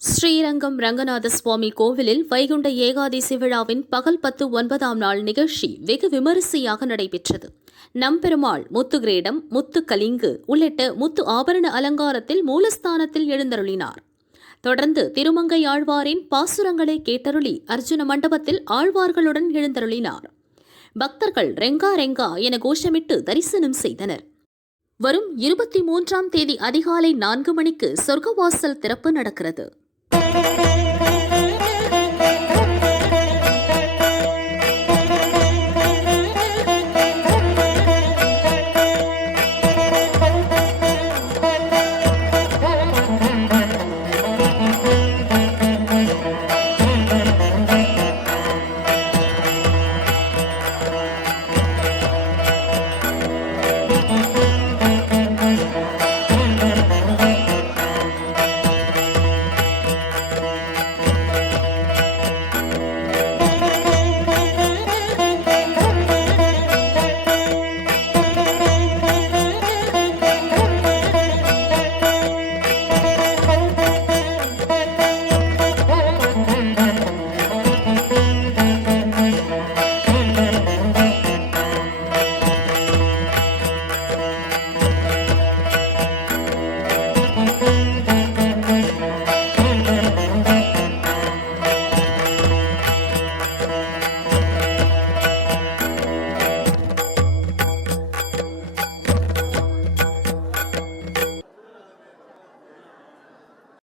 ஸ்ரீரங்கம் ரங்கநாத சுவாமி கோவிலில் வைகுண்ட ஏகாதசி விழாவின் பகல் 9ஆம் நாள் நிகழ்ச்சி வெகு விமரிசையாக நடைபெற்றது. நம்பெருமாள் முத்து கிரீடம், முத்து கலிங்கு உள்ளிட்ட முத்து ஆபரண அலங்காரத்தில் மூலஸ்தானத்தில் எழுந்தருளினார். தொடர்ந்து திருமங்கை ஆழ்வாரின் பாசுரங்களை கேட்டருளி அர்ஜுன மண்டபத்தில் ஆழ்வார்களுடன் எழுந்தருளினார். பக்தர்கள் ரெங்கா ரெங்கா என கோஷமிட்டு தரிசனம் செய்தனர். வரும் 23ஆம் தேதி அதிகாலை 4 மணிக்கு சொர்க்கவாசல் திறப்பு நடக்கிறது.